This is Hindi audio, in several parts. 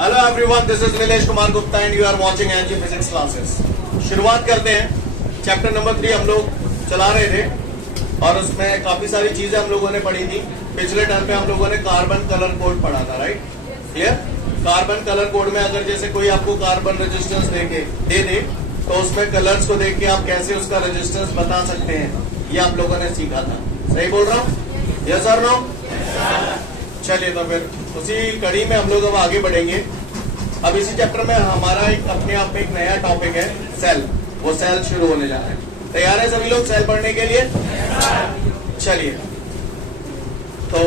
Hello everyone, this is Nilesh Kumar Gupta and you are watching NG physics classes. शुरुआत करते हैं। चैप्टर नंबर 3 हम लोग चला रहे थे और उसमें काफी सारी चीजें हम लोगों ने पढ़ी थी। पिछले टर्म पे हम लोगों ने कार्बन कलर कोड पढ़ा था, right? Clear? Carbon colour code में अगर जैसे कोई आपको कार्बन रेजिस्टेंस दे दे तो उसमें कलर्स को देख के आप कैसे उसका रेजिस्टेंस बता सकते हैं, ये आप लोगों ने सीखा था। सही बोल रहा हूँ? यस और नो? चलिए तो फिर उसी कड़ी में हम लोग अब आगे बढ़ेंगे। अब इसी चैप्टर में हमारा एक अपने आप में एक नया टॉपिक है, सेल। वो सेल शुरू होने जा रहा है। तैयार है सभी लोग सेल पढ़ने के लिए? चलिए, तो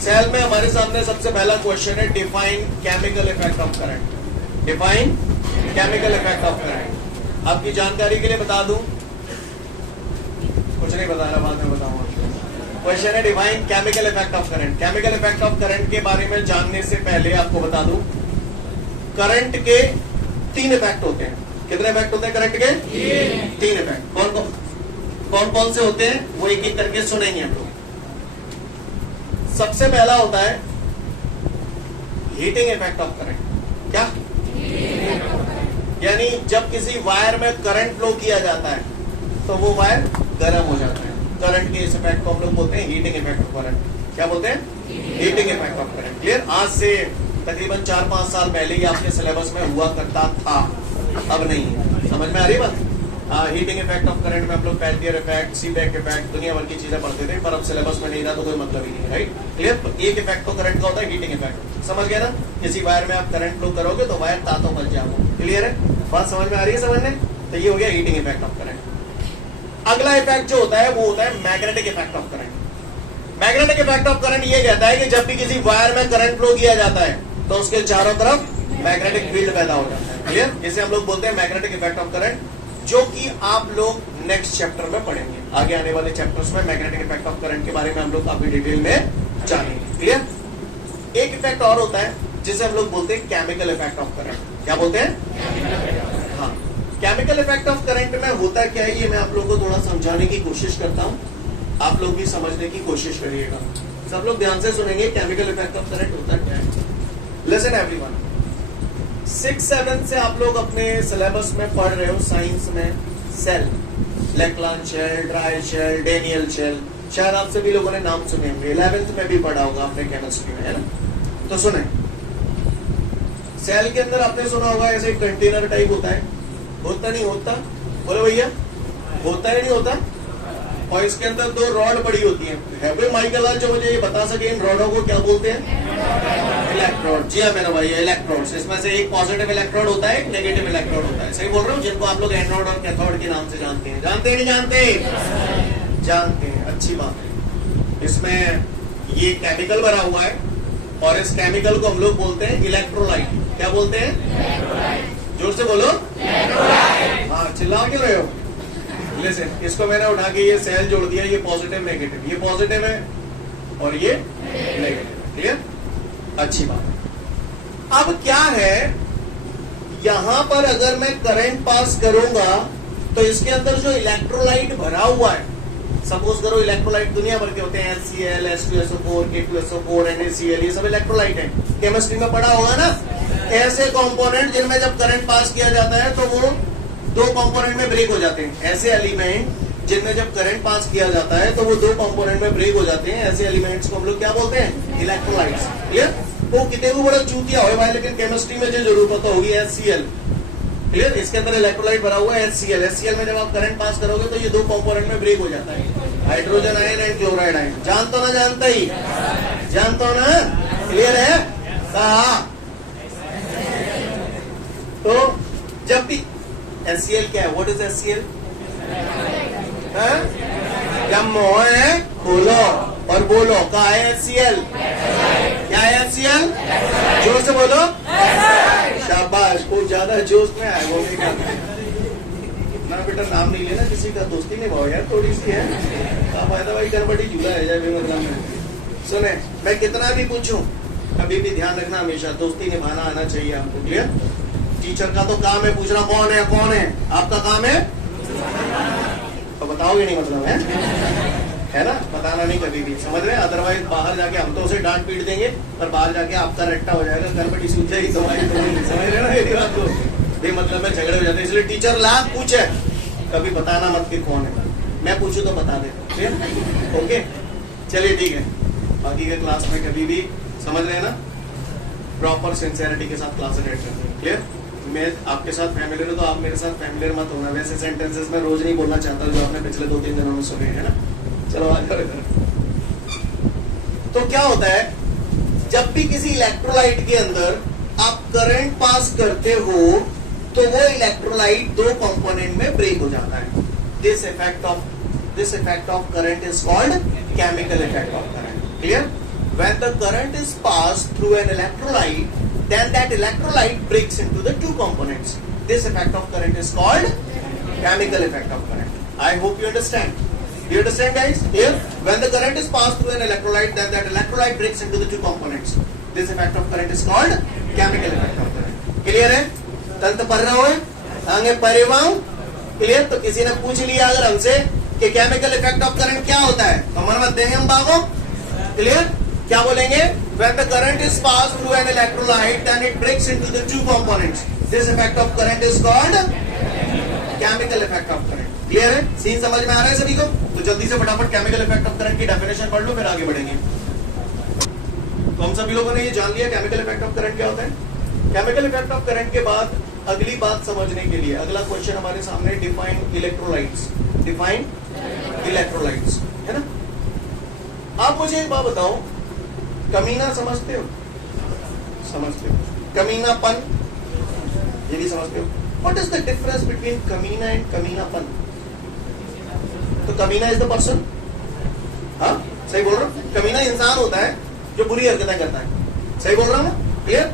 सेल में हमारे सामने सबसे पहला क्वेश्चन है, define chemical effect of current. Define chemical effect of current. आपकी जानकारी के लिए बता दूं, कुछ नहीं बता रहा, बाद में बताऊंगा। क्वेश्चन है define chemical effect of current. Chemical effect of current के बारे में जानने से पहले आपको बता दूं, करंट के 3 इफेक्ट होते हैं। कितने इफेक्ट होते हैं करंट के? 3 इफेक्ट। कौन कौन से होते हैं वो एक एक करके सुनेंगे हम लोग। सबसे पहला होता है हीटिंग इफेक्ट ऑफ करंट। क्या? यानी जब किसी वायर में करंट फ्लो किया जाता है तो वो वायर गर्म हो जाता है। करंट के इस इफेक्ट को हम लोग बोलते हैं हीटिंग इफेक्ट ऑफ करंट। क्या बोलते हैं? Heating effect of current. Clear? आज से तकरीबन 4-5 साल पहले ही आपके सिलेबस में हुआ करता था, अब नहीं है। समझ में आ रही बात? हीटिंग इफेक्ट ऑफ करंट में हम लोग पेल्टियर इफेक्ट, सीबेक इफेक्ट, दुनिया भर की चीजें पढ़ते थे, पर अब सिलेबस में नहीं रहा तो कोई मतलब ही नहीं है, राइट? क्लियर? एक इफेक्ट तो करंट का होता है हीटिंग इफेक्ट। समझ गया ना? किसी वायर में आप करंट फ्लो करोगे तो वायर तातों बच जाओगे। क्लियर है? बात समझ में आ रही है? समझने? तो ये हो गया हीटिंग इफेक्ट ऑफ करंट। अगला इफेक्ट जो होता है वो होता है magnetic effect of current. Magnetic effect of current ये कहता है कि जब भी किसी वायर में करंट फ्लो किया जाता है तो उसके चारों तरफ मैग्नेटिक फील्ड पैदा हो जाता है। क्लियर? इसे हम लोग बोलते हैं मैग्नेटिक इफेक्ट ऑफ करंट, जो कि आप लोग नेक्स्ट चैप्टर में पढ़ेंगे। आगे आने वाले चैप्टर्स में मैग्नेटिक इफेक्ट ऑफ करंट के बारे में हम लोग काफी डिटेल में जानेंगे। क्लियर? एक इफेक्ट और होता है जिसे हम लोग बोलते हैं केमिकल इफेक्ट ऑफ करंट। क्या बोलते हैं? हाँ, केमिकल इफेक्ट ऑफ करंट में होता क्या है ये मैं आप लोगों को थोड़ा समझाने की कोशिश करता हूँ, आप लोग भी समझने की कोशिश करिएगा। सब लोग ध्यान से सुनेंगे केमिकल इफेक्ट ऑफ करंट होता क्या है। लिसन एवरीवन, 6-7 से आप लोग अपने सिलेबस में पढ़ रहे हो साइंस में cell, Leclanche cell, dry cell, Daniell cell, शायद आप सभी लोगों ने नाम सुने होंगे। 11th में भी पढ़ा होगा आपने केमिस्ट्री में, है ना? तो सुने, सेल के अंदर आपने सुना होगा ऐसे कंटेनर टाइप होता है। होता नहीं होता? बोलो भैया, होता है नहीं होता? और इसके अंदर 2 रॉड पड़ी होती है भाई माइकल आज जो मुझे ये बता सके इन रॉडों को क्या बोलते हैं? इलेक्ट्रोड। जी हाँ मेरा भाई, इलेक्ट्रोड्स। इसमें से एक पॉजिटिव इलेक्ट्रोड होता है, एक नेगेटिव इलेक्ट्रोड होता है। सही बोल रहा हूँ? जिनको आप लोग एनोड और कैथोड के नाम से जानते हैं। जानते हैं नहीं जानते? जानते हैं, अच्छी बात है। इसमें ये केमिकल भरा हुआ है और इस केमिकल को हम लोग बोलते हैं इलेक्ट्रोलाइट। क्या बोलते हैं? जोर से बोलो। हाँ, चिल्ला क्यों रहे हो? लिसन, इसको मैंने उठा के ये सेल जोड़ दिया, ये पॉजिटिव नेगेटिव, ये पॉजिटिव है और ये नेगेटिव। क्लियर? अच्छी बात है। अब क्या है, यहां पर अगर मैं करंट पास करूंगा तो इसके अंदर जो इलेक्ट्रोलाइट भरा हुआ है, सपोज करो इलेक्ट्रोलाइट दुनिया भर के होते हैं, HCl, H2SO4, K2SO4, NaCl, ये सब इलेक्ट्रोलाइट है। केमिस्ट्री में पढ़ा होगा ना? ऐसे कंपोनेंट जिनमें जब करंट पास किया जाता है तो वो 2 कंपोनेंट में ब्रेक हो जाते हैं। ऐसे एलिमेंट जिनमें जब करंट पास किया जाता है तो वो 2 कंपोनेंट में ब्रेक हो जाते हैं। ऐसे एलिमेंट्स को हम लोग क्या बोलते हैं? इलेक्ट्रोलाइट्स। क्लियर? वो कितने को बड़ा चूतिया हो भाई, लेकिन केमिस्ट्री में जो जरूर पता होगी HCl। क्लियर? इसके अंदर इलेक्ट्रोलाइट भरा हुआ है HCl। HCl में जब आप करंट पास करोगे तो ये 2 कंपोनेंट में ब्रेक हो जाता है, hydrogen ion and chloride ion. जानते हो ना? जानता ही जानते हो ना? क्लियर है? कहा? तो जब भी HCl क्या है? What is HCl? जब मोह है खोलो और बोलो, कहा है HCl? क्या है HCl? जोर से बोलो। शाबाश, को ज्यादा जोश में आए वो ना बेटा, नाम नहीं लेना किसी का, दोस्ती निभाओ यार थोड़ी सी है। क्या फायदा भाई, गड़बड़ी झूला है जाए मतलब में। सुने, मैं कितना भी पूछूं अभी भी ध्यान रखना, हमेशा दोस्ती निभाना आना चाहिए आपको। क्लियर? टीचर का तो काम है पूछना कौन है कौन है, आपका काम है तो बताओगे नहीं मतलब है। है ना, बताना नहीं कभी भी, समझ रहे हैं? अदरवाइज बाहर जाके हम तो उसे डांट पीट देंगे, पर बाहर जाके आपका रट्टा हो जाएगा, गड़बड़ी सूझ जाएगी तुम्हारी, समझ रहे ना मेरी बात को? बेमतलब में झगड़े हो जाते हैं, इसलिए टीचर लाख पूछे, कभी बताना मत कि कौन है, मैं पूछूं तो बता दे, ओके? चलिए ठीक है, बाकी के क्लास में कभी भी समझ रहे हैं ना, प्रॉपर सिंसियरिटी के साथ क्लास अटेंड करते हैं, क्लियर? मैं आपके साथ फैमिलियर हूं तो आप मेरे साथ फैमिलियर मत होना, वैसे सेंटेंसेस में रोज नहीं बोलना चाहता जो आपने पिछले 2-3 दिनों में सुने है ना। चलो आगे। तो क्या होता है, जब भी किसी इलेक्ट्रोलाइट के अंदर आप करंट पास करते हो तो वो इलेक्ट्रोलाइट दो कंपोनेंट में ब्रेक हो जाता है। This effect of current is called chemical effect of current, clear? When the current is passed through an electrolyte, then that electrolyte breaks into the two components. This effect of current is called chemical effect of current. I hope you understand. Do you understand, guys? Clear? When the current is passed through an electrolyte, then that electrolyte breaks into the two components. This effect of current is called chemical effect of current. Clear है? तंत्र पढ़ रहा हूँ, आगे परिवार क्लियर? तो किसी ने पूछ लिया अगर हमसे कि केमिकल इफेक्ट ऑफ करंट क्या होता है, तो मन मत देंगे हम बागों, क्लियर? क्या बोलेंगे? When the current is passed through an electrolyte, then it breaks into the two components. This effect of current is called chemical effect of current. Clear है? सीन समझ में आ रहा है सभी को? तो जल्दी से फटाफट केमिकल इफेक्ट ऑफ करंट की डेफिनेशन पढ़ लो, फिर आगे बढ़ेंगे। तो हम सभी लोगों ने ये जान लिया केमिकल इफेक्ट ऑफ करंट क्या होता है। केमिकल इफेक्ट ऑफ करंट के बाद अगली बात समझने के लिए अगला क्वेश्चन हमारे सामने, डिफाइन इलेक्ट्रोलाइट्स। डिफाइन इलेक्ट्रोलाइट्स, है ना? आप मुझे एक बात बताओ, कमीना समझते हो? समझते हो? कमीनापन ये भी समझते हो? What is the difference between कमीना एंड कमीनापन? तो कमीना इज द पर्सन, हाँ सही बोल रहा हूँ? कमीना इंसान होता है जो बुरी हरकतें करता है, सही बोल रहा हूँ ना? क्लियर?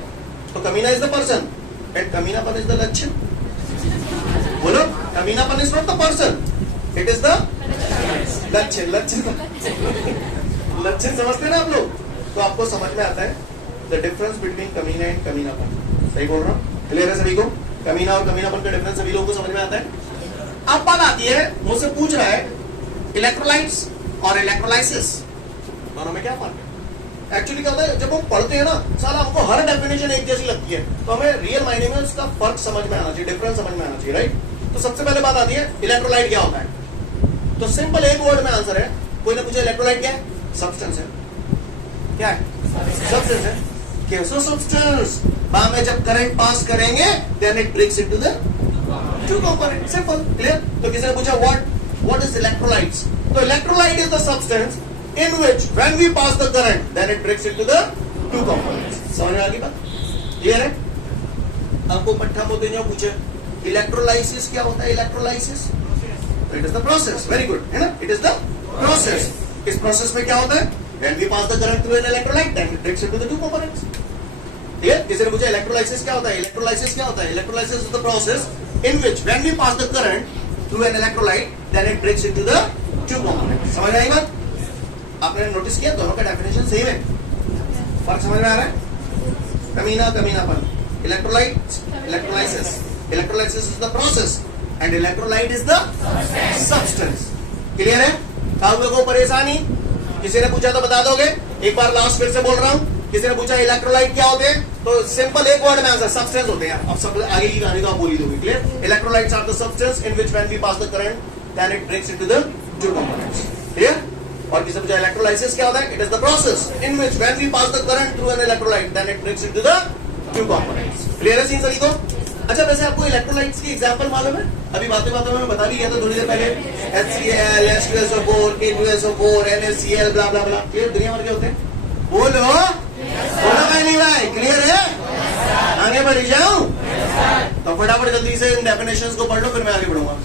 तो कमीना इज द पर्सन एंड कमीनापन इज द लक्षण। बोलो, कमीनापन is not the person, it is the लक्षण। लक्षण समझते हैं ना आप लोग? तो आपको समझ में आता है द डिफरेंस बिटवीन कमीना एंड कमीनापन। सही बोल रहा हूँ? क्लियर है सभी को? कमीना और कमीनापन का डिफरेंस सभी लोगों को समझ में आता है। अब बात आती है, मुझसे पूछ रहा है इलेक्ट्रोलाइट्स और इलेक्ट्रोलाइसिस दोनों में क्या फर्क है? एक्चुअली क्या होता है, जब हम पढ़ते हैं ना, साला हमको हर डेफिनेशन एक जैसी लगती है, तो हमें रियल मायने में उसका फर्क समझ में आना चाहिए, डिफरेंस समझ में आना चाहिए, राइट? तो सबसे पहले बात आती है इलेक्ट्रोलाइट क्या होता है। तो सिंपल एक वर्ड में आंसर है। कोई ने पूछा इलेक्ट्रोलाइट क्या है? सब्सटेंस है। क्या है? सब्सटेंस है। कैसा सब्सटेंस? में जब करंट पास करेंगे then it breaks into the two component, simple, clear? तो किसी ने पूछा व्हाट इज इलेक्ट्रोलाइट्स? तो electrolyte is the substance in which when we pass the current then it breaks into the two components. समझ में आ गई बात? क्लियर है? आपको पट्टा मोते जो पूछे इलेक्ट्रोलाइसिस क्या होता है? Electrolysis it is the process, very good, है ना? It is the process. इस प्रोसेस में क्या होता है? when we pass the current through an electrolyte then it breaks into the two components. Clear? किसी ने पूछा इलेक्ट्रोलाइसिस क्या होता है? इलेक्ट्रोलाइसिस क्या होता है? Electrolysis is the process in which when we pass the current through an electrolyte then it breaks into the two components. समझ में आई बात? आपने नोटिस किया दोनों का डेफिनेशन सेम है, फर्क समझ में आ रहा है? कमीना कमीनापन, electrolyte electrolysis. Electrolysis is the process and electrolyte is the substance. Clear है? आप लोगों को परेशानी? किसी ने पूछा तो बता दोगे? एक बार लास्ट फिर से बोल रहा हूं, किसी ने पूछा इलेक्ट्रोलाइट क्या होते हैं, तो सिंपल एक वर्ड में आंसर सब्सटेंस होते हैं। अब सब आगे की कहानी तो आप बोल ही दोगे। Clear? Electrolytes are the substance in which when we pass the current then it breaks into the two components. Clear? और किसी पूछा इलेक्ट्रोलाइसिस क्या होता है? It is the process in which when we pass the current through an electrolyte then it breaks into the two components. Clear है सीन सभी को? अच्छा, वैसे आपको इलेक्ट्रोलाइट्स की एग्जांपल मालूम है? अभी बातें में बता भी गया था थोड़ी देर पहले, HCl, H2SO4, K2SO4, NaCl, ब्ला ब्ला ब्ला। क्लियर? दुनिया भर के होते हैं। बोलो भाई, भाई क्लियर है? आगे बढ़ जाऊं? तो फटाफट जल्दी से इन डेफिनेशंस को पढ़ लो, फिर मैं आगे बढ़ूंगा।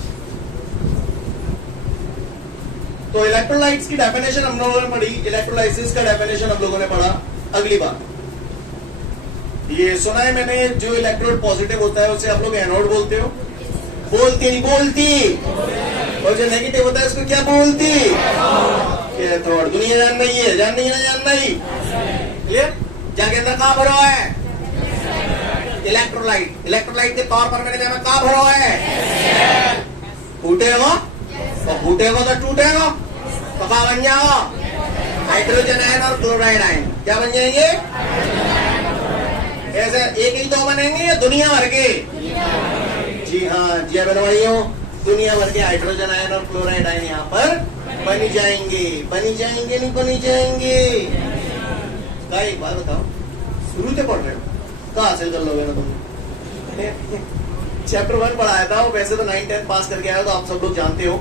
तो इलेक्ट्रोलाइट्स की डेफिनेशन हम लोगों ने पढ़ी, इलेक्ट्रोलाइसिस का डेफिनेशन हम लोगों ने पढ़ा। अगली बात, ये सुना है मैंने, जो इलेक्ट्रोड पॉजिटिव होता है उसे आप लोग एनोड बोलते हो। बोलती नहीं बोलती? और जो नेगेटिव होता है उसको क्या बोलती? कैथोड। दुनिया जान नहीं है, जान नहीं है ना, जान नहीं। क्लियर? जाके अंदर कहां भरा है? इलेक्ट्रोलाइट। इलेक्ट्रोलाइट के तौर पर मैंने कहा कहां भरा है? फूटेगा, तो फूटेगा तो टूटेगा। तो क्या बन जाओ? हाइड्रोजन आयन और क्लोराइड आयन क्या बन जाएंगे? ऐसे एक ही दो बनेंगे या दुनिया भर के? जी हाँ जी बनवाइयों, दुनिया भर के हाइड्रोजन आयन और क्लोराइड आयन यहाँ पर बनी जाएंगे। बनी जाएंगे नहीं बनी जाएंगे? क्या एक बात बताओ, शुरू से पढ़ रहे हो, कहाँ हासिल कर लोगे ना तुमने? चैप्टर 1 पढ़ाया था, वैसे तो 9-10 पास करके आया तो आप सब लोग जानते हो।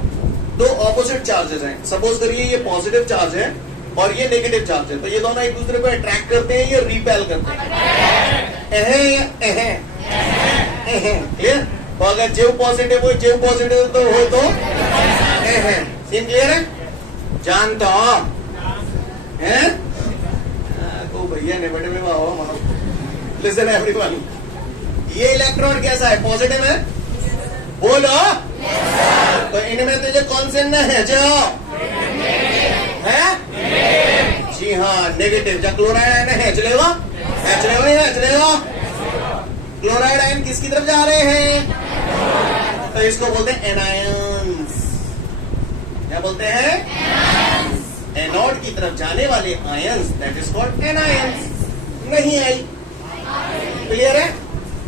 दो ऑपोजिट चार्जेस हैं, सपोज करिए ये पॉजिटिव चार्ज है और ये नेगेटिव चार्ज है, तो ये दोनों एक दूसरे को अट्रैक्ट करते हैं या रिपेल करते हैं? क्लियर? तो अगर जेव पॉजिटिव हो, जेव पॉजिटिव तो हो तो सीन क्लियर है? जानते हो हैं? तो भैया नेगेटिव में आओ मानो। लिसन एवरीवन, ये इलेक्ट्रॉन कैसा है? पॉजिटिव है? बोलो। तो इनमें तो जो कौन से है जो है? जी हाँ नेगेटिव। जब क्लोराइड आयन है चलेगा, चलेगा। क्लोराइड आयन किसकी तरफ जा रहे हैं? तो इसको बोलते हैं एनायंस। क्या बोलते हैं? एनोड की तरफ जाने वाले ions, that is called anions. नहीं आई? क्लियर है?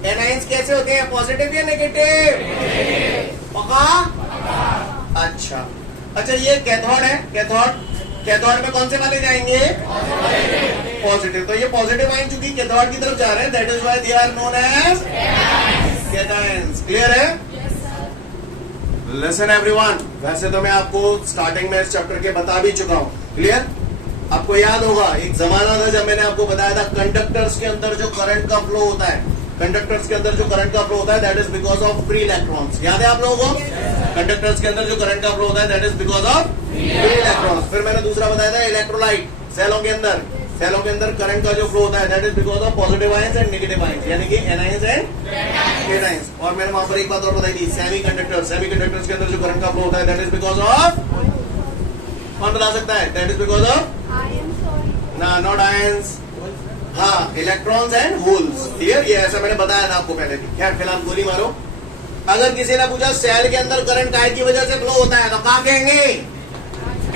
एनायंस कैसे होते हैं? पॉजिटिव या नेगेटिव? पक्का? अच्छा ये कैथोड है। कैथोड में कौन से वाले जाएंगे? पॉजिटिव। तो ये पॉजिटिव आयन चूंकि कैथोड की तरफ जा रहे हैं, that is why they are known as cations. Clear है? लिसन एवरीवन, वैसे तो मैं आपको स्टार्टिंग में इस चैप्टर के बता भी चुका हूं। क्लियर? आपको याद होगा एक जमाना था जब मैंने आपको बताया था कंडक्टर्स के अंदर जो करंट का फ्लो होता है, कंडक्टर्स के अंदर जो करंट का फ्लो होता है that is because of free electrons. याद है आप लोगों को? कंडक्टर्स के अंदर जो करंट का फ्लो होता है that is because of free electrons. फिर मैंने दूसरा बताया था इलेक्ट्रोलाइट, सेलों के अंदर करंट का जो फ्लो होता है that is because of positive ions and negative ions, यानी कि एनायंस एंड कैटायंस। और मैंने वहां पर एक बात और बताई थी, सेमीकंडक्टर्स के अंदर जो करंट का फ्लो होता है दैट इज बिकॉज ऑफ, कौन बता सकता है? दैट इज बिकॉज ऑफ ना, नॉट आयंस, हाँ इलेक्ट्रॉन्स एंड होल्स। क्लियर? ये ऐसा मैंने बताया था आपको पहले भी। खैर फिलहाल गोली मारो। अगर किसी ने पूछा सेल के अंदर करंट काय की वजह से फ्लो होता है तो क्या कहेंगे?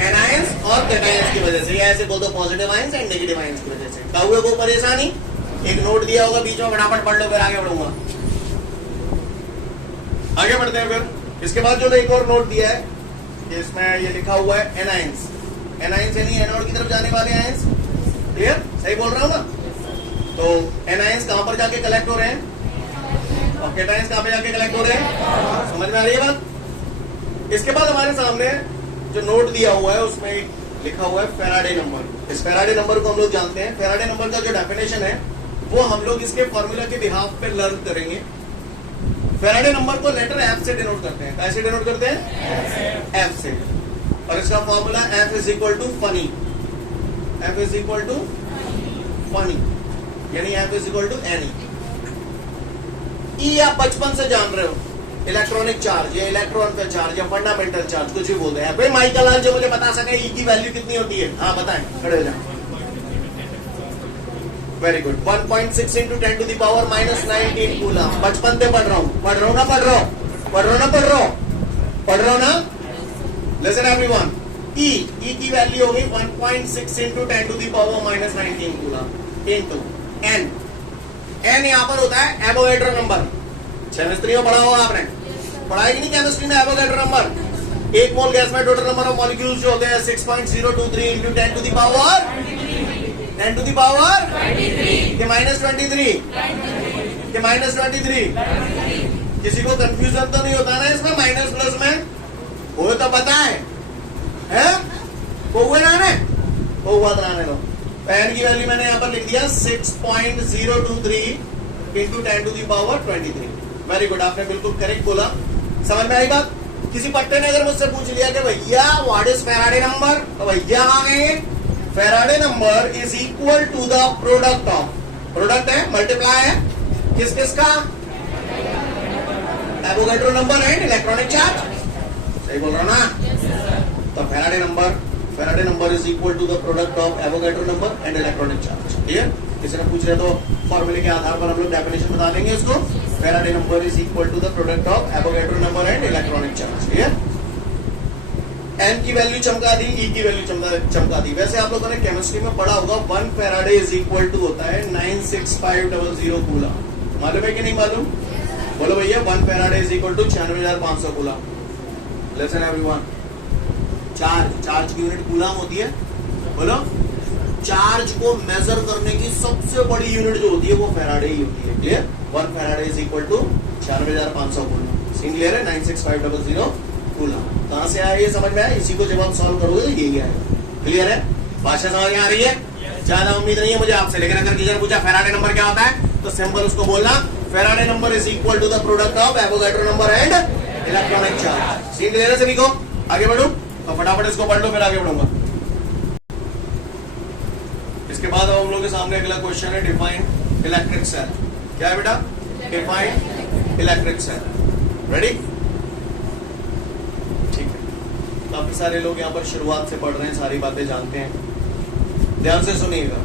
एनायंस और कैटायंस की वजह से, या ऐसे बोल दो positive ions and negative ions की वजह से। क्या हुआ? कोई परेशानी? एक नोट दिया होगा बीच में, फटाफट पढ़ लो फिर आगे बढ़ूंगा। आगे बढ़ते हैं फिर। इसके बाद जो एक और नोट दिया है, इसमें ये लिखा हुआ है एनायंस। एनायंस यानी एनोड की तरफ जाने वाले आयंस। क्लियर? सही बोल रहा हूं ना? तो एनायंस कहां पर जाके कलेक्ट हो रहे हैं और कैटायंस कहां पे जाके कलेक्ट हो रहे हैं? समझ में आ रही है बात? इसके बाद हमारे सामने जो नोट दिया हुआ है उसमें लिखा हुआ है फैराडे नंबर। इस फैराडे नंबर को हम लोग जानते हैं। फैराडे नंबर का जो डेफिनेशन है वो हम लोग इसके फॉर्मूला के बिहाफ पे लर्न करेंगे। फैराडे नंबर को लेटर एफ से डिनोट करते हैं। कैसे डिनोट करते हैं? एफ से। और इसका formula F is equal to फनी। एफ इज इक्वल टू फनी यानी F is equal to n e. E आप बचपन से जान रहे हो, इलेक्ट्रॉनिक चार्ज या इलेक्ट्रॉन का चार्ज या फंडामेंटल चार्ज, कुछ भी बोलते हैं। भाई माइकल आज जो मुझे बता सके ई की वैल्यू कितनी होती है? हाँ बताएं, खड़े हो जाए। Very good. 1.6 into 10 to the power -19 coulomb. बचपन से पढ़ रहा हूँ ना। लिसन एवरीवन, ई की वैल्यू होगी 1.6 into 10 to the power -19 coulomb into N. N यहाँ पर होता है एवोगैड्रो नंबर। केमिस्ट्री में पढ़ा होगा आपने, पढ़ाई कि नहीं केमिस्ट्री में? Avogadro number. एक मोल गैस में टोटल नंबर ऑफ मॉलिक्यूल्स जो होते हैं 6.023 इंटू 10 टू द पावर के -23 के -23। किसी को कंफ्यूजन तो नहीं होता ना इसमें माइनस प्लस में? वो तो पता है वो हुए ना ने वो हुआ बनाने दो। एन की वैल्यू मैंने यहाँ पर लिख दिया 6.023 into 10 to the power 23। Very good, आपने बिल्कुल करेक्ट बोला। समझ में आई बात? किसी पट्टे ने अगर मुझसे पूछ लिया कि भैया व्हाट इज फैराडे नंबर, तो भैया आ गए Faraday number is equal to the product of, product है मल्टीप्लाई है किस किस का? Avogadro number and electronic charge. सही बोल रहा हूं ना? तो Faraday number is equal to the product of Avogadro number and electronic charge. Clear? किसी ने पूछ लिया तो फॉर्मूले के आधार पर हम लोग डेफिनेशन बता देंगे इसको। Faraday number is equal to the product of Avogadro number and electronic charge. Clear? M की वैल्यू चमका दी, ई की वैल्यू चमका दी। वैसे आप लोगों ने केमिस्ट्री में पढ़ा होगा 1 फैराडे इज इक्वल टू होता है 96500 कूलम। मालूम है कि नहीं मालूम? बोलो भैया 1 Faraday is equal to 96,500 coulomb. Listen everyone, charge की यूनिट कूलम होती है। बोलो, चार्ज को मेजर करने की सबसे बड़ी यूनिट जो होती है वो फैराडे ही होती है। Clear? 1 Faraday is equal to 96,500 coulomb. Scene clear है? 96500 कूलम। कहां से आया ये समझ में आया? इसी को जब आप सॉल्व करोगे तो यही आएगा। क्लियर है? भाषा समझ में आ रही है? ज्यादा उम्मीद नहीं है मुझे आपसे, लेकिन अगर टीचर पूछा फैराडे नंबर क्या होता है तो सिंपल उसको बोलना Faraday number is equal to the product of Avogadro number and electronic charge. Scene clear है सभी को? आगे बढ़ू तो फटाफट इसको पढ़ लो, फिर आगे बढ़ूंगा। इसके बाद अब हम लोग के सामने अगला क्वेश्चन है डिफाइन इलेक्ट्रिक सेल। क्या है बेटा? Define electric cell. रेडी? ठीक है, काफी सारे लोग यहाँ पर शुरुआत से पढ़ रहे हैं, सारी बातें जानते हैं। ध्यान से सुनिएगा।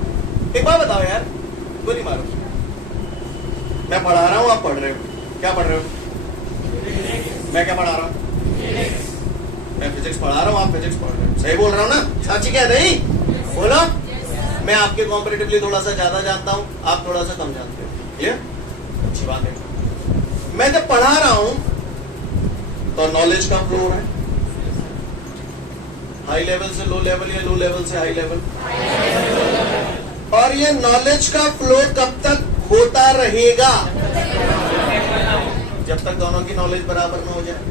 एक बात बताओ यार, कोई नहीं मारो, मैं पढ़ा रहा हूं आप पढ़ रहे हो। क्या पढ़ रहे हो? मैं क्या पढ़ा रहा हूं? मैं फिजिक्स पढ़ा रहा हूं, आप फिजिक्स पढ़ रहे हो। सही बोल रहा हूं ना? साची क्या नहीं बोलो? मैं आपके कॉम्पिटिटिवली थोड़ा सा ज्यादा जानता हूं, आप थोड़ा सा कम जानते हो। क्लियर? अच्छी बात है। मैं जब पढ़ा रहा हूं तो नॉलेज का फ्लो है, हाई लेवल से लो लेवल या लो लेवल से हाई लेवल। और ये नॉलेज का फ्लो कब तक होता रहेगा? जब तक दोनों की नॉलेज बराबर ना हो जाए।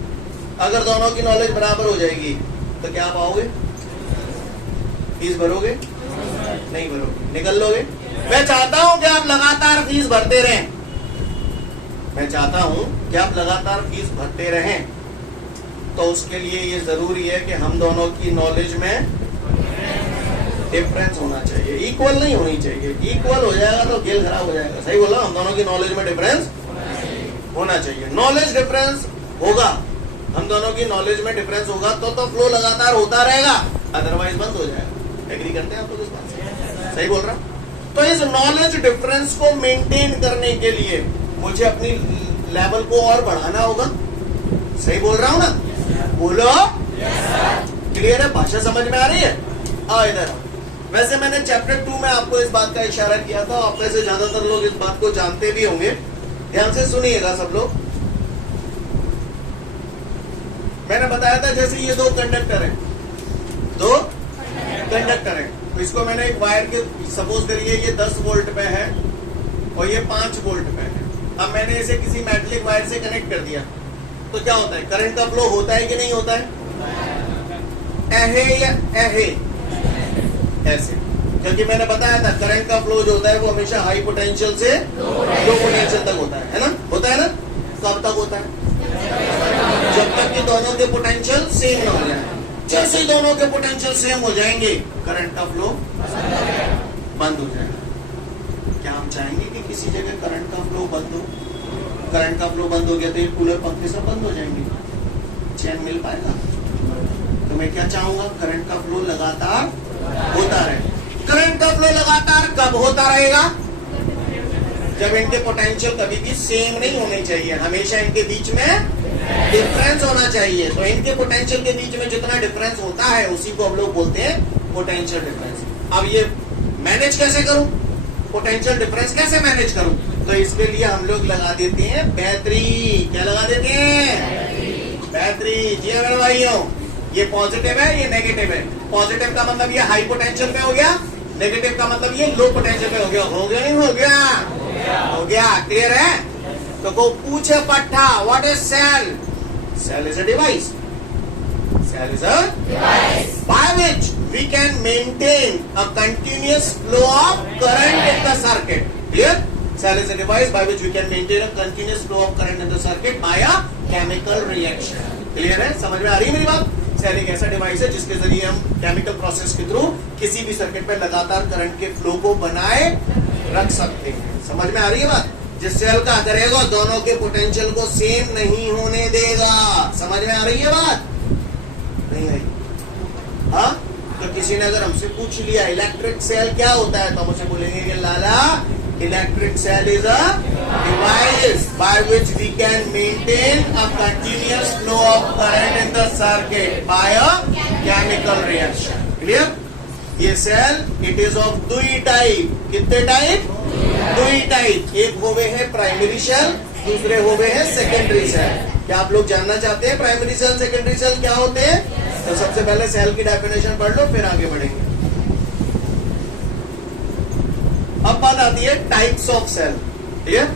अगर दोनों की नॉलेज बराबर हो जाएगी तो क्या पाओगे? फीस भरोगे? नहीं भरोगे, निकल लोगे। मैं चाहता हूं कि आप लगातार फीस भरते रहें। मैं चाहता हूं कि आप लगातार फीस भरते रहें। तो उसके लिए ये जरूरी है कि हम दोनों की नॉलेज में डिफरेंस होना चाहिए, इक्वल नहीं होनी चाहिए। इक्वल हो जाएगा तो खेल खराब हो जाएगा। सही बोला? हम दोनों की नॉलेज में डिफरेंस होना चाहिए। नॉलेज डिफरेंस होगा, हम दोनों की नॉलेज में डिफरेंस होगा तो फ्लो लगातार होता रहेगा, अदरवाइज बंद हो जाएगा। एग्री करते हैं आप लोग इस बात से? सही बोल रहा हूं? तो इस नॉलेज डिफरेंस को मेंटेन करने के लिए मुझे अपनी लेवल को और बढ़ाना होगा। सही बोल रहा हूं ना? बोलो। क्लियर है? भाषा समझ में आ रही है? आओ इधर। वैसे मैंने चैप्टर 2 में आपको इस बात का इशारा किया था, आप में से ज्यादातर लोग इस बात को जानते भी होंगे। ध्यान से सुनिएगा सब लोग। मैंने बताया था जैसे ये दो कंडक्टर हैं, दो कंडक्टर हैं, तो इसको मैंने एक वायर के, सपोज करिए ये 10 वोल्ट पे है और ये 5 वोल्ट पे है। अब मैंने इसे किसी मेटलिक वायर से कनेक्ट कर दिया तो क्या होता है? करंट का फ्लो होता है कि नहीं होता है? ऐहे या ऐहे? ऐसे। क्योंकि मैंने बताया था करंट का फ्लो जो होता है वो हमेशा हाई पोटेंशियल से लो पोटेंशियल तक होता है ना? होता है ना? कब तक होता है? जब तक कि दोनों के पोटेंशियल सेम ना हो जाए। जैसे ही दोनों के पोटेंशियल सेम हो जाएंगे करंट का फ्लो बंद हो जाएगा। क्या हम चाहेंगे कि किसी जगह करंट का फ्लो बंद हो? करंट का फ्लो बंद हो गया तो ये कूलर पंखे सब बंद हो जाएंगे, चैन मिल पाएगा? तो मैं क्या चाहूंगा? करंट का फ्लो लगातार होता रहे। करंट का फ्लो लगातार कब होता रहेगा? जब इनके पोटेंशियल कभी भी सेम नहीं होने चाहिए, हमेशा इनके बीच में डिफरेंस होना चाहिए। तो इनके पोटेंशियल के बीच में जितना डिफरेंस होता है उसी को हम लोग बोलते हैं पोटेंशियल डिफरेंस। अब ये मैनेज कैसे करूं? पोटेंशियल डिफरेंस कैसे मैनेज करूं? तो इसके लिए हम लोग लगा देते हैं बैटरी। क्या लगा देते हैं? बैटरी। जी मेरे भाइयों, ये पॉजिटिव है, ये नेगेटिव है। पॉजिटिव का मतलब ये हाई पोटेंशियल पे हो गया, नेगेटिव का मतलब ये लो पोटेंशियल पे हो गया। हो गया नहीं हो गया? हो गया। क्लियर है? तो को पूछे पट्टा, what is cell? Cell is a device. Cell is a device by which we can maintain a continuous flow of current in the circuit. Clear? Cell is a device by which we can maintain a continuous flow of current in the circuit by a chemical reaction. Clear है? समझ में आ रही है मेरी बात? सेल एक ऐसा डिवाइस है जिसके जरिए हम केमिकल प्रोसेस के थ्रू किसी भी सर्किट में लगातार करंट के फ्लो को बनाए रख सकते हैं। समझ में आ रही है बात? जिस सेल का करेगा दोनों के पोटेंशियल को सेम नहीं होने देगा। समझ में आ रही है बात? नहीं आई? हाँ? तो किसी ने अगर हमसे पूछ लिया इलेक्ट्रिक सेल क्या होता है तो हम उसे बोलेंगे कि लाला electric cell is a device by which we can maintain a continuous flow of current in the circuit by a chemical reaction. Clear? ये सेल इट इज ऑफ दुई टाइप। कितने टाइप? दुई टाइप। एक हो गए हैं प्राइमरी सेल, दूसरे हो गए हैं सेकेंडरी सेल। क्या आप लोग जानना चाहते हैं प्राइमरी सेल सेकेंडरी सेल क्या होते हैं? तो सबसे पहले सेल की डेफिनेशन पढ़ लो, फिर आगे बढ़ेंगे। अब बात आती है टाइप्स ऑफ सेल। क्लियर?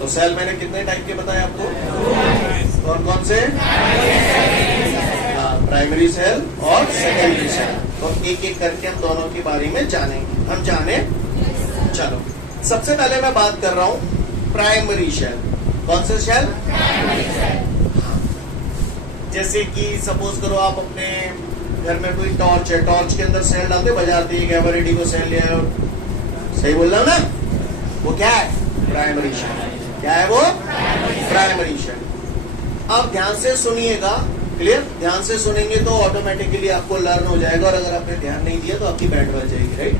तो सेल मैंने कितने टाइप के बताए आपको? कौन कौन से? प्राइमरी सेल और सेकेंडरी सेल। तो एक एक करके हम दोनों के बारे में जानेंगे। हम जाने चलो। सबसे पहले मैं बात कर रहा हूं प्राइमरी सेल। कौन से सेल? जैसे कि सपोज करो आप अपने घर में कोई टॉर्च है, टॉर्च के अंदर सेल डालते, बजाते हैं एवरेडी को सेल लिया। सही बोल रहा हूं ना? वो क्या है? Primary cell. क्या है वो? Primary cell. अब ध्यान से सुनिएगा। क्लियर? ध्यान से सुनेंगे तो ऑटोमेटिकली आपको लर्न हो जाएगा, और अगर आपने ध्यान नहीं दिया तो आपकी बैंड बज जाएगी। राइट?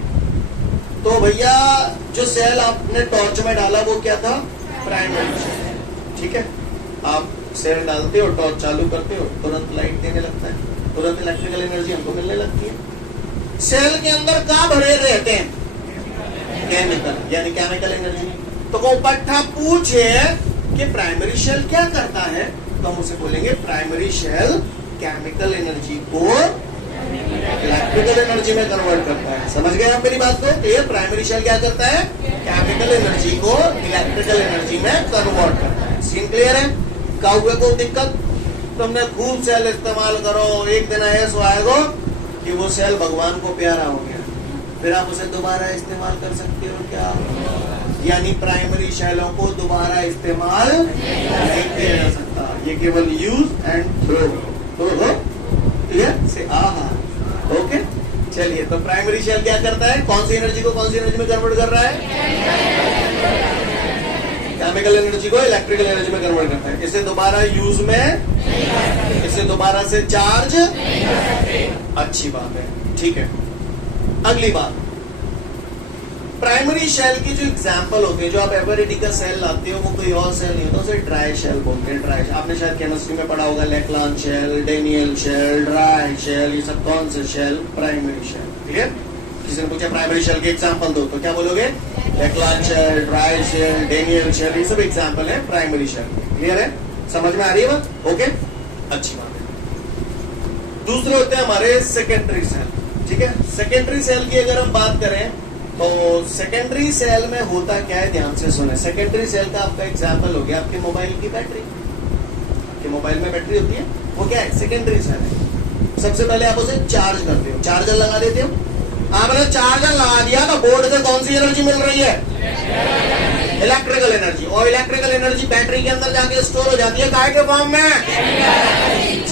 तो भैया जो सेल आपने टॉर्च में डाला वो क्या था? Primary cell. ठीक है? आप सेल डालते हो, टॉर्च चालू करते हो, तुरंत लाइट देने लगता है, तुरंत इलेक्ट्रिकल एनर्जी हमको मिलने लगती है। सेल के अंदर क्या भरे रहते हैं? केमिकल, यानी केमिकल एनर्जी। तो वो पट्टा पूछे कि प्राइमरी सेल क्या करता है, तो हम उसे बोलेंगे प्राइमरी सेल केमिकल एनर्जी को इलेक्ट्रिकल एनर्जी में कन्वर्ट करता है। समझ गए आप मेरी बात को? ये प्राइमरी सेल क्या करता है? केमिकल एनर्जी को इलेक्ट्रिकल एनर्जी में कन्वर्ट करता है। सीन क्लियर है? काउए को दिक्कत? तुमने खूब सेल इस्तेमाल करो, एक दिन ऐसा आएगा कि वो सेल भगवान को प्यारा हो गया, फिर आप उसे दोबारा इस्तेमाल कर सकते हो क्या? यानी प्राइमरी सेलों को दोबारा इस्तेमाल नहीं किया जा सकता, ये केवल यूज एंड थ्रो। क्लियर से? ओके, चलिए। तो प्राइमरी सेल क्या करता है? कौन सी एनर्जी को कौन सी एनर्जी में कन्वर्ट कर रहा है? केमिकल एनर्जी को इलेक्ट्रिकल एनर्जी में कन्वर्ट करता है। इसे दोबारा यूज में, इसे दोबारा से चार्ज। अच्छी बात है, ठीक है। अगली बात, प्राइमरी सेल की जो एग्जांपल होते हैं, जो आप एवरेडी का सेल लाते हो, वो कोई और सेल नहीं होता, उसे ड्राई सेल बोलते हैं। ड्राई, आपने शायद केमिस्ट्री में पढ़ा होगा, Leclanche cell, Daniell cell, dry cell, ये सब कौन से शेल? Primary shell. क्लियर? किसी ने पूछा प्राइमरी शेल के एग्जांपल दो, तो क्या बोलोगे? Leclanche cell, dry cell, Daniell cell, ये सब एग्जांपल है प्राइमरी शेल। क्लियर है? समझ में आ रही है बात? ओके, अच्छी बात है। दूसरे होते हैं हमारे सेकेंडरी सेल। ठीक है? सेकेंडरी सेल की अगर हम बात करें तो सेकेंडरी सेल में होता क्या है, ध्यान से सुने। सेकेंडरी सेल का आपका एग्जांपल हो गया आपके मोबाइल की बैटरी। आपके मोबाइल में बैटरी होती है, वो क्या है? सेकेंडरी सेल है। सबसे पहले आप उसे चार्ज करते हो, चार्जर लगा देते हो। आपने चार्जर लगा दिया तो बोर्ड से कौन सी एनर्जी मिल रही है? Electrical energy. और इलेक्ट्रिकल एनर्जी बैटरी के अंदर जाके स्टोर हो जाती है, काय के फॉर्म में?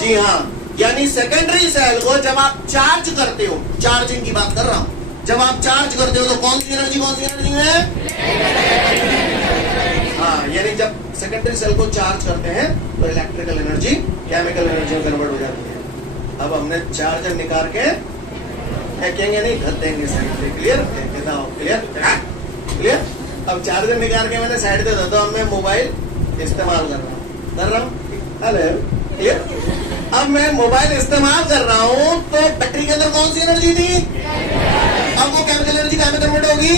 जी हाँ। यानी सेकेंडरी सेल को जब आप चार्ज करते हो, चार्जिंग की बात कर रहा हूं, जब आप चार्ज करते हो तो कौन सी एनर्जी है? हाँ, यानी जब सेकेंडरी सेल को चार्ज करते हैं तो इलेक्ट्रिकल एनर्जी केमिकल एनर्जी में कन्वर्ट हो जाती है। अब हमने चार्जर निकाल के फेंकेंगे नहीं, धर देंगे साइड पे। क्लियर? क्लियर? क्लियर? अब चार्जर निकाल के मैंने साइड पे धर, मैं मोबाइल इस्तेमाल कर रहा हूँ। Hello, clear? अब मैं मोबाइल इस्तेमाल कर रहा हूँ तो बैटरी के अंदर कौन सी एनर्जी थी? अब वो केमिकल एनर्जी कहाँ में कन्वर्ट होगी?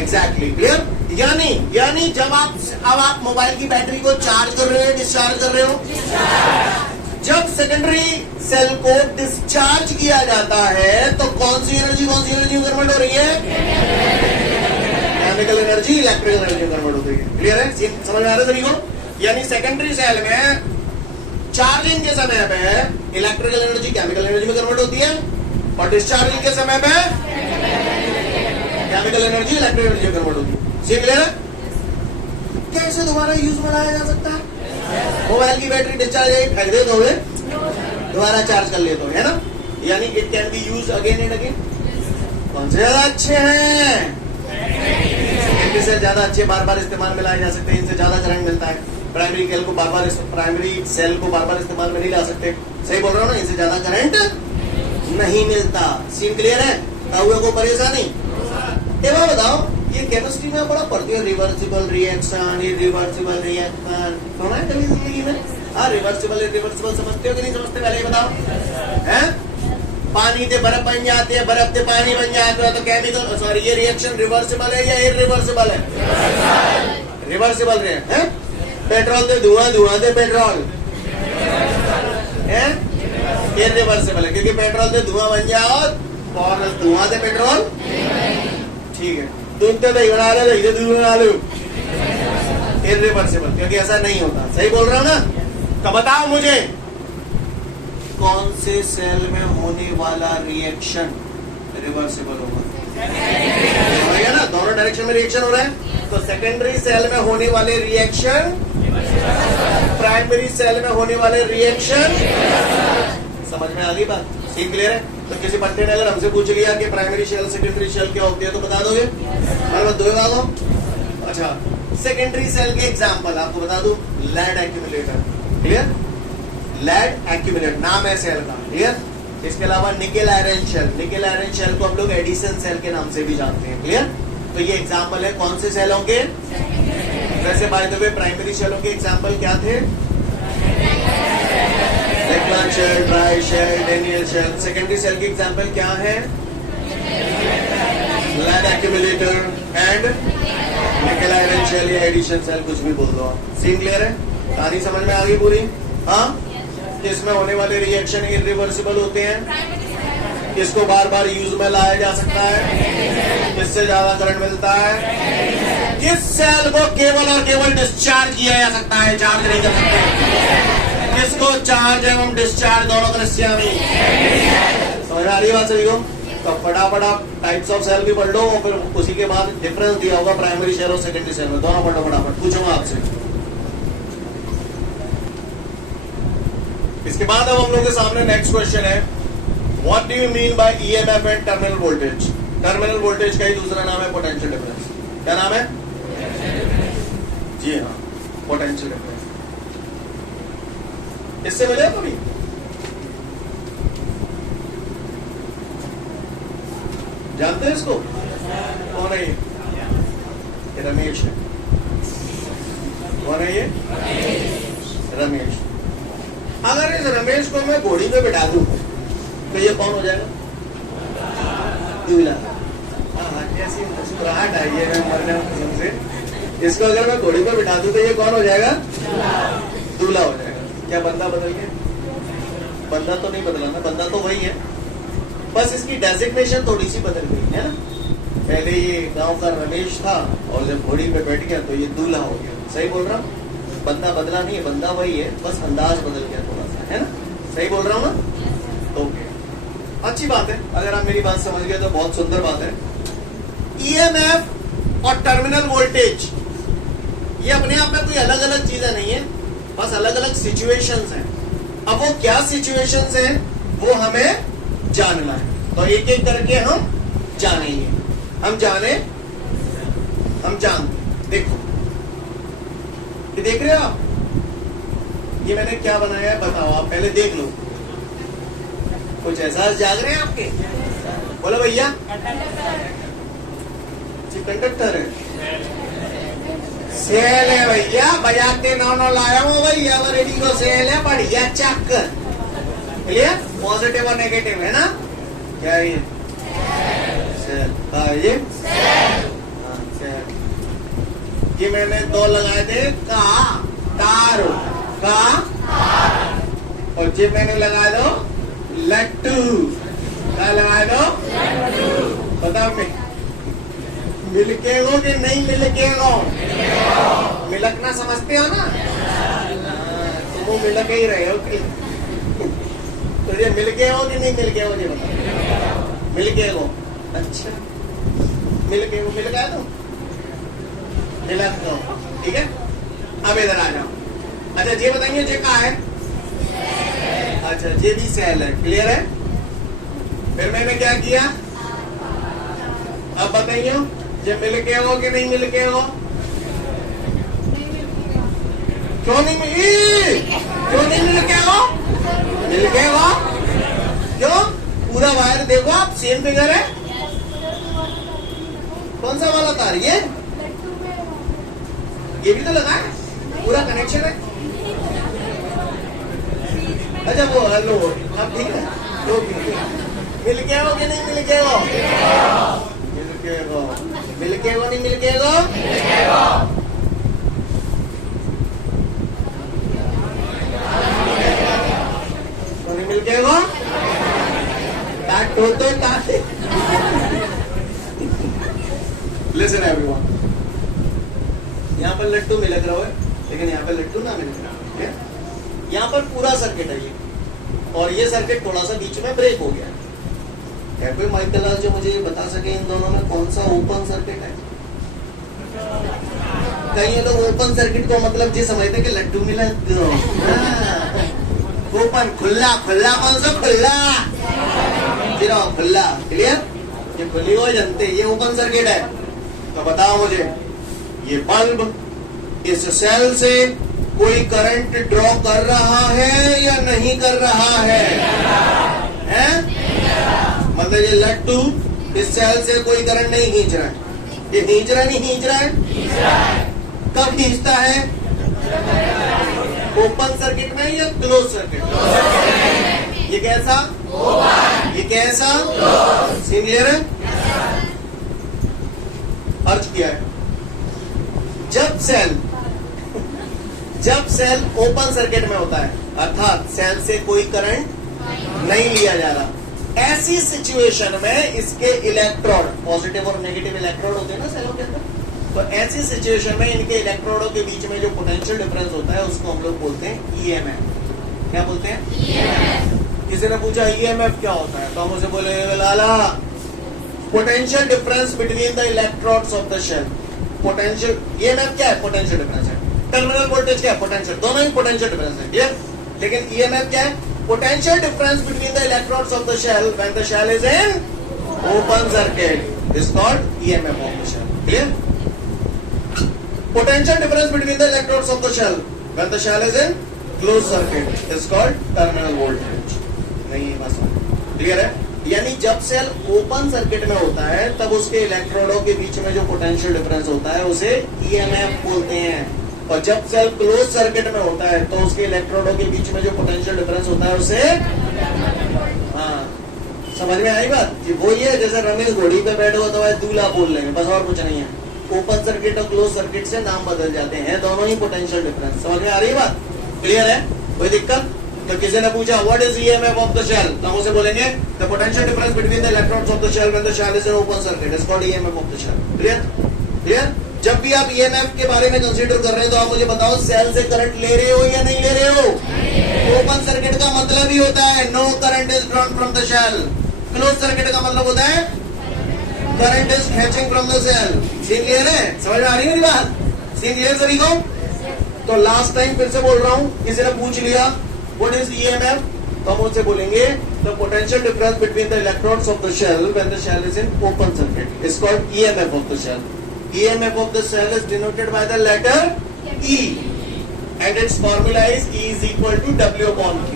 एग्जैक्टली। क्लियर? यानी जब आप मोबाइल की बैटरी को चार्ज कर रहे हो, डिस्चार्ज कर रहे हो, जब सेकेंडरी सेल को डिस्चार्ज किया जाता है तो कौन सी एनर्जी में कन्वर्ट हो रही है? केमिकल एनर्जी इलेक्ट्रिकल एनर्जी में कन्वर्ट होती है। क्लियर है? समझ में आ रहा है सभी को? यानी सेकेंडरी सेल में चार्जिंग के समय पे इलेक्ट्रिकल एनर्जी केमिकल एनर्जी में कन्वर्ट होती है, और डिस्चार्जिंग के समय पे केमिकल एनर्जी इलेक्ट्रिकल एनर्जी में कन्वर्ट होती है। सीख ले रहे? कैसे दोबारा यूज में लाया जा सकता है? मोबाइल की बैटरी डिस्चार्ज फेंक दे दोगे, दोबारा चार्ज कर लेते हो, है ना? यानी it can be use again and again. कौन से ज्यादा अच्छे हैं? सेकेंडरी सेल ज्यादा अच्छे, बार बार इस्तेमाल में लाए जा सकते हैं, इनसे ज्यादा करंट मिलता है। प्राइमरी सेल को बार बार इस्तेमाल में नहीं ला सकते। सही बोल रहा हूँ ना? इनसे ज्यादा करंट नहीं मिलता। सीन क्लियर है? कौए को परेशानी? बताओ, ये केमिस्ट्री में बड़ा पढ़ती है, रिवर्सिबल रिएक्शन, इरिवर्सिबल रिएक्शन, सुना है कभी जिंदगी में? हाँ, रिवर्सिबल इरिवर्सिबल समझते हो कि नहीं समझते, पहले ही बताओ। हैं? पानी से बर्फ बन जाती है, बर्फ से पानी बन जाता है, तो केमिकल सॉरी ये रिएक्शन रिवर्सिबल है या इरिवर्सिबल है? रिवर्सिबल है। पेट्रोल से धुआं, धुआं से पेट्रोल है इरिवर्सिबल है, क्योंकि पेट्रोल से धुआं बन जाओ और धुआं से पेट्रोल, ठीक है। दूध तो दही बना लो, दही से दूध बना लो, इरिवर्सिबल, क्योंकि ऐसा नहीं होता। सही बोल रहा हूं ना? तो बताओ मुझे कौन से सेल में होने वाला रिएक्शन रिवर्सिबल होगा ना? दोनों डायरेक्शन में रिएक्शन हो रहा है, तो सेकेंडरी सेल में होने वाले रिएक्शन, प्राइमरी सेल में होने वाले रिएक्शन। समझ में आ गई बात? सीन क्लियर है? तो किसी बच्चे ने अगर हमसे पूछ लिया कि प्राइमरी शेल सेकेंडरी शेल क्या होती है, तो बता दोगे? दो भागो। अच्छा, सेकेंडरी सेल के एग्जाम्पल आपको बता दूं, lead accumulator, clear? Lead accumulator नाम है सेल का, क्लियर? इसके अलावा nickel iron cell, nickel iron cell को हम लोग एडिशन सेल के नाम से भी जानते हैं, क्लियर? तो ये एग्जाम्पल है कौन से सेलों के? वैसे बाय द वे प्राइमरी सेलों के एग्जाम्पल क्या थे? Leclanche cell, dry cell, Daniell cell. Secondary cell के एग्जाम्पल क्या है? Lead accumulator and nickel iron cell या एडिशन सेल, कुछ भी बोल दो। सीन क्लियर है? कहानी समझ में आ गई पूरी? हाँ, किसमें होने वाले रिएक्शन इरिवर्सिबल होते हैं, किसको बार बार यूज में लाया जा सकता है, किससे ज्यादा करंट मिलता है, किस सेल को केवल और केवल डिस्चार्ज किया जा सकता है, चार्ज नहीं कर सकते, किसको चार्ज एवं डिस्चार्ज दोनों का रस्सियां नहीं। समझ आ रही बात सभी को? तो फटाफट आप टाइप्स ऑफ सेल भी पढ़ लो और फिर उसी के बाद डिफरेंस दिया होगा प्राइमरी सेल और सेकेंडरी सेल में, दोनों पढ़ो फटाफट। पूछूंगा आपसे। इसके बाद अब हम लोग के सामने नेक्स्ट क्वेश्चन है, what do you mean by EMF and terminal voltage? Terminal voltage का ही दूसरा नाम है पोटेंशियल डिफरेंस। क्या नाम है? जी हाँ, पोटेंशियल डिफरेंस। इससे मिले कभी? जानते हैं इसको? कौन है ये? रमेश है। कौन है ये? रमेश। अगर इस रमेश को मैं घोड़ी पे बिठा दूं तो ये कौन हो जाएगा? दूल्हा। जैसी मुस्कुराहट आई है, मैं मर जाऊं कसम से। इसको अगर मैं घोड़ी पे बिठा दूं तो ये कौन हो जाएगा? दूल्हा हो जाएगा। क्या बंदा बदल गया? बंदा तो नहीं बदला ना, बंदा तो वही है, बस इसकी डेजिग्नेशन थोड़ी सी बदल गई है ना। पहले ये गांव का रमेश था और जब घोड़ी पे बैठ गया तो ये दूल्हा हो गया। सही बोल रहा हूँ? बंदा बदला नहीं है, बंदा वही है, बस अंदाज बदल गया थोड़ा सा, है ना? सही बोल रहा हूँ ना? ओके, अच्छी बात है। अगर आप मेरी बात समझ गए तो बहुत सुंदर बात है। ईएमएफ और टर्मिनल वोल्टेज ये अपने आप में कोई अलग अलग चीजें नहीं है, बस अलग अलग सिचुएशंस हैं। अब वो क्या सिचुएशंस हैं वो हमें जानना है, तो एक एक करके हम जानेंगे। हम जानते। देखो, ये देख रहे हो आप? ये मैंने क्या बनाया है बताओ, आप पहले देख लो। कुछ एहसास जाग रहे हैं आपके? बोलो भैया। जी कंडक्टर है, सेल है भैया, बजाते नौ लाया हूँ भैया, रेडी को सेल है, बढ़िया चक्कर। क्लियर? पॉजिटिव और नेगेटिव है ना? क्या है ये? सेल। ये सेल। ये मैंने दो लगाए थे कार का, और ये मैंने लगा दो लट्टू। क्या लगा दो? बताओ मिलके हो कि नहीं मिलके हो? मिलकना समझते हो ना? तुम मिलके ही रहे हो कि? तो ये मिलके हो कि नहीं मिलके हो? ये बताओ। मिलके हो? अच्छा, मिलके हो, मिल गया तो मिलक दो, ठीक है। अब इधर आ जाओ। अच्छा, ये बताइए ये कहाँ है? अच्छा, ये भी सेल है। क्लियर है? फिर मैंने क्या किया? अब बताइए ये मिल के हो कि नहीं मिल के हो? क्यों नहीं मिल के हो? मिल के हो? क्यों? पूरा वायर देखो आप, सेम फिगर है। कौन सा वाला तार? ये भी तो लगा है, पूरा कनेक्शन है। अच्छा वो हेलो, अब ठीक है, तो मिल के हो कि नहीं मिल के हो? मिल के हो, मिल के हो नहीं मिल के हो? तो नहीं मिल के हो? तो लिसन एवरीवन, यहाँ पर लट्टू मिलक रहा है, लेकिन यहाँ पर लट्टू ना मिलक रहा है। यहाँ पर पूरा सर्किट है ये, और ये सर्किट थोड़ा सा बीच में ब्रेक हो गया है। कोई माइकल जो मुझे ये बता सके इन दोनों में कौन सा ओपन सर्किट है? कई लोग ओपन सर्किट को मतलब ये समझते कि लट्टू मिला ओपन, खुला खुला, कौन सा खुला? खुला, क्लियर? ये खुली हो जानते, ये ओपन सर्किट है। तो बताओ मुझे, ये बल्ब इस सेल से कोई करंट ड्रॉ कर रहा है या नहीं कर रहा है? हैं? मतलब ये लट्टू इस सेल से कोई करंट नहीं खींच रहा है। ये खींच रहा नहीं खींच रहा है? कब खींचता है? ओपन सर्किट में या क्लोज सर्किट? ये कैसा? ये कैसा? क्लियर है? अर्ज किया है। जब सेल ओपन सर्किट में होता है, अर्थात सेल से कोई करंट नहीं लिया जा रहा, ऐसी सिचुएशन में इसके इलेक्ट्रोड, पॉजिटिव और नेगेटिव इलेक्ट्रोड होते हैं ना सेलों के अंदर, तो ऐसी सिचुएशन में इनके इलेक्ट्रोडों के बीच में जो पोटेंशियल डिफरेंस होता है उसको हम लोग बोलते हैं ईएमएफ। क्या बोलते हैं? ईएमएफ। किसी ने पूछा ईएमएफ क्या होता है, तो हम उसे बोले लाला, potential difference between the electrodes of the cell. Potential, EMF क्या है? पोटेंशियल डिफरेंस है। टर्मिनल वोल्टेज क्या है? पोटेंशियल। दोनों ही पोटेंशियल डिफरेंस है, क्लियर? लेकिन ईएमएफ क्या है? Potential difference between the electrodes of the cell when the cell is in open circuit is called EMF of the cell, clear? Potential difference between the electrodes of the shell when the shell is in closed circuit is called terminal voltage. नहीं बस क्लियर है? यानी जब सेल ओपन सर्किट में होता है तब उसके इलेक्ट्रोडों के बीच में जो पोटेंशियल डिफरेंस होता है उसे ईएमएफ बोलते हैं, और जब सेल क्लोज सर्किट में होता है तो उसके इलेक्ट्रोडों के बीच में जो पोटेंशियल डिफरेंस होता है उसे, हाँ समझ में आई बात? ये वही है जैसे रमेश घोड़ी पे बैठे हो तो दूल्हा बोल लेंगे, बस और कुछ नहीं है। ओपन सर्किट और क्लोज सर्किट से नाम बदल जाते हैं, दोनों ही पोटेंशियल डिफरेंस। समझ में आ रही है बात? क्लियर है? कोई दिक्कत? तो किसी ने पूछा what is EMF of the cell, तो हम उसे बोलेंगे the potential difference between the electrodes of the cell when the cell is in open circuit is called EMF of the cell. Clear? Clear? जब भी आप ईएमएफ के बारे में कंसीडर कर रहे हैं तो आप मुझे बताओ सेल से करंट ले रहे हो या नहीं ले रहे हो? ओपन सर्किट का मतलब ही होता है no current is drawn from the cell. Close circuit का मतलब होता है current is catching from the cell. Scene clear है? समझ में आ रही है मेरी बात? सीन क्लियर सभी को? तो लास्ट टाइम फिर से बोल रहा हूं, किसी ने पूछ लिया व्हाट इज ईएमएफ, तो हम उनसे बोलेंगे the potential difference between the electrodes of the cell when the cell is in open circuit is called EMF of the cell. EMF of the cell is denoted by the letter E and its formula is E is equal to W upon Q।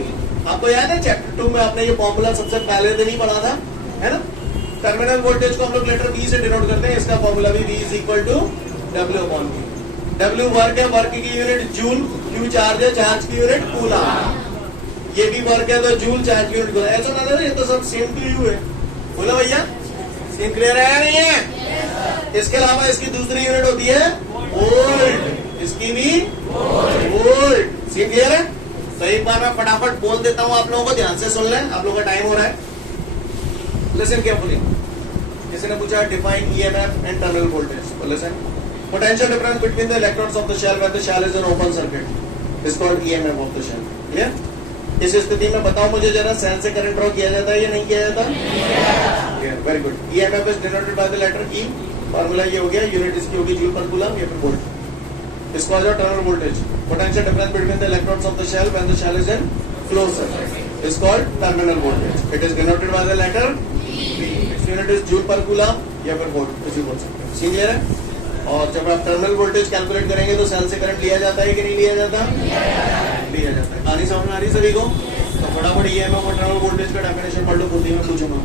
आपको याद है चैप्टर 2 में आपने ये फॉर्मूला सबसे पहले दिन ही पढ़ा था, है ना? टर्मिनल वोल्टेज को हम लोग लेटर V से डिनोट करते हैं, इसका फॉर्मूला भी V is equal to W upon Q। W work है, वर्क की यूनिट जूल, Q चार्ज है, चार्ज की यूनिट कूलम। ये भी वर्क है तो जूल, चार्ज की यूनिट कूलम। ऐसा ना ये तो सब सेम टू यू है, बोला भैया? सीन क्लियर है या नहीं है? इसके अलावा इसकी दूसरी यूनिट होती है वोल्ट, इसकी भी वोल्ट। सीन क्लियर है? तो एक बार मैं फटाफट बोल देता हूं, आप लोगों को ध्यान से सुन लें, आप लोगों का टाइम हो रहा है। Listen carefully. किसी ने पूछा define EMF and terminal voltage, तो listen, potential difference between the electrodes of the cell when the cell is in open circuit is called EMF of the cell. Clear? इस स्थिति में बताओ मुझे जरा, सेल से करंट ड्रॉ किया जाता है या नहीं किया जाता? Clear, very good. EMF is denoted by the letter E, formula ये हो गया, यूनिट इसकी होगी जूल पर कूलम या फिर वोल्ट। इसको आ जाओ terminal voltage, potential difference between the electrodes of the cell when the cell is in close circuit is called terminal voltage. It is denoted by the letter V, its unit is joule per coulomb या फिर वोल्ट, कुछ भी बोल सकते हैं। क्लियर है? और जब आप टर्मिनल वोल्टेज कैलकुलेट करेंगे तो सेल से करंट लिया जाता है कि नहीं लिया जाता? लिया जाता है। आनी समझ में आ रही सभी को? तो फटाफट ईएमएफ और टर्मिनल वोल्टेज का डेफिनेशन पढ़ लो, खुद ही मैं पूछूंगा।